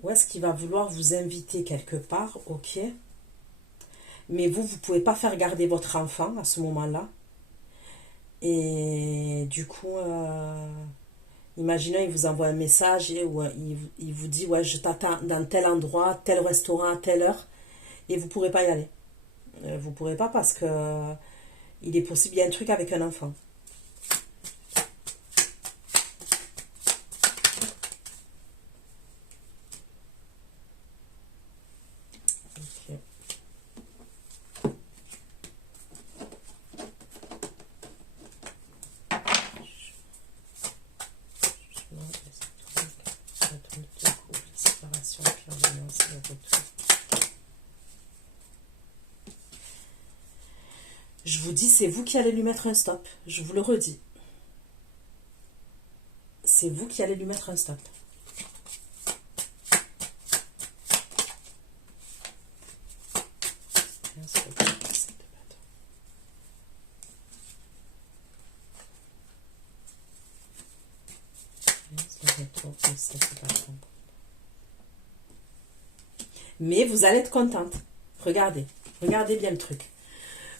Ou est-ce qu'il va vouloir vous inviter quelque part, ok. Mais vous ne pouvez pas faire garder votre enfant à ce moment-là. Et du coup, imaginons, il vous envoie un message et il vous dit, ouais, je t'attends dans tel endroit, tel restaurant, à telle heure. Et vous ne pourrez pas y aller. Vous ne pourrez pas parce que il est possible, il y a un truc avec un enfant. Je vous dis, c'est vous qui allez lui mettre un stop. Je vous le redis. C'est vous qui allez lui mettre un stop. Mais vous allez être contente. Regardez. Regardez bien le truc.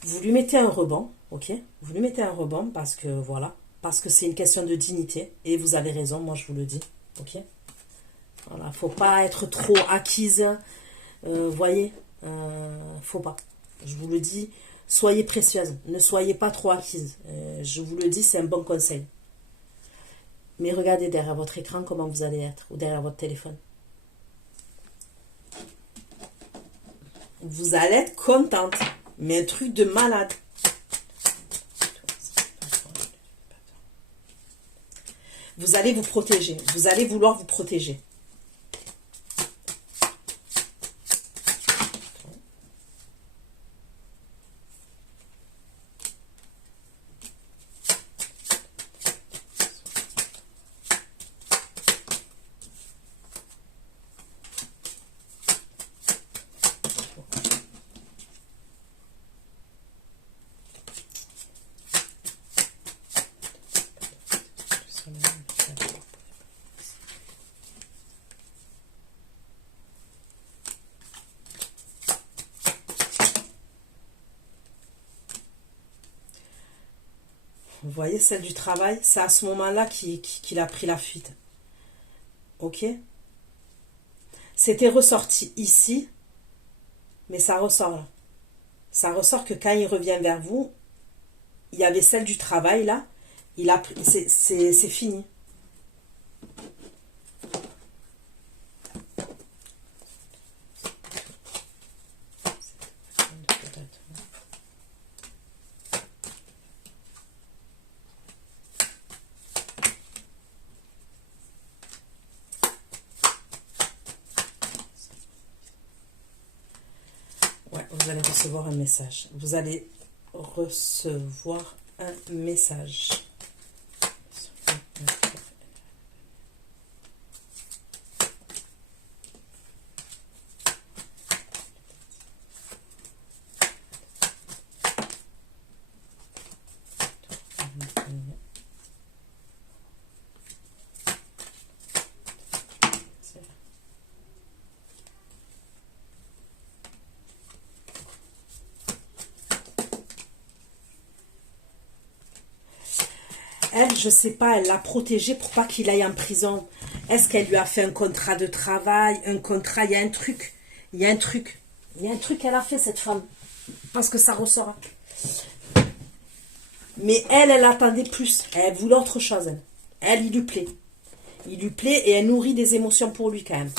Vous lui mettez un rebond, ok? Vous lui mettez un rebond parce que, voilà, parce que c'est une question de dignité. Et vous avez raison, moi je vous le dis, ok? Voilà, faut pas être trop acquise, voyez, faut pas. Je vous le dis, soyez précieuse, ne soyez pas trop acquise. Je vous le dis, c'est un bon conseil. Mais regardez derrière votre écran comment vous allez être, ou derrière votre téléphone. Vous allez être contente. Mais un truc de malade. Vous allez vous protéger. Vous allez vouloir vous protéger. Vous voyez, celle du travail, c'est à ce moment-là qu'il a pris la fuite. Ok? C'était ressorti ici, mais ça ressort là. Ça ressort que quand il revient vers vous, il y avait celle du travail là, c'est fini. Ouais, vous allez recevoir un message. Vous allez recevoir un message. Elle, je sais pas, elle l'a protégé pour pas qu'il aille en prison. Est-ce qu'elle lui a fait un contrat de travail, un contrat, il y a un truc. Il y a un truc. Il y a un truc qu'elle a fait, cette femme. Parce que ça ressort. Mais elle attendait plus. Elle voulait autre chose, elle. Elle, il lui plaît. Il lui plaît et elle nourrit des émotions pour lui quand même.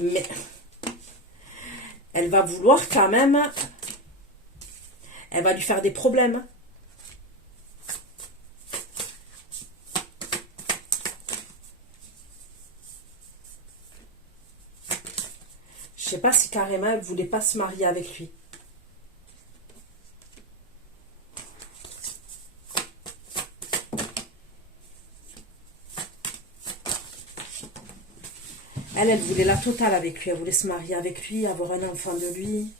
Mais elle va vouloir quand même... Elle va lui faire des problèmes. Je sais pas si carrément elle voulait pas se marier avec lui. Elle voulait la totale avec lui. Elle voulait se marier avec lui, avoir un enfant de lui.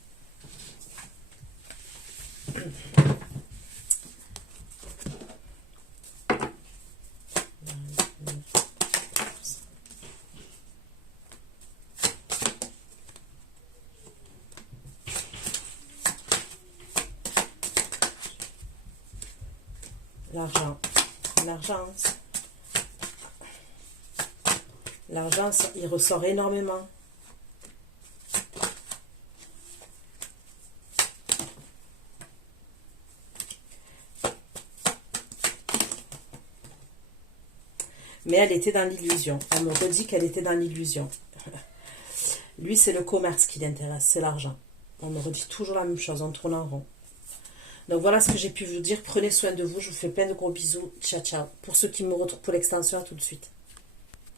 L'argent. L'argent, il ressort énormément. Mais elle était dans l'illusion. Elle me redit qu'elle était dans l'illusion. Lui, c'est le commerce qui l'intéresse, c'est l'argent. On me redit toujours la même chose, on tourne en rond. Donc voilà ce que j'ai pu vous dire. Prenez soin de vous. Je vous fais plein de gros bisous. Ciao, ciao. Pour ceux qui me retrouvent pour l'extension, à tout de suite.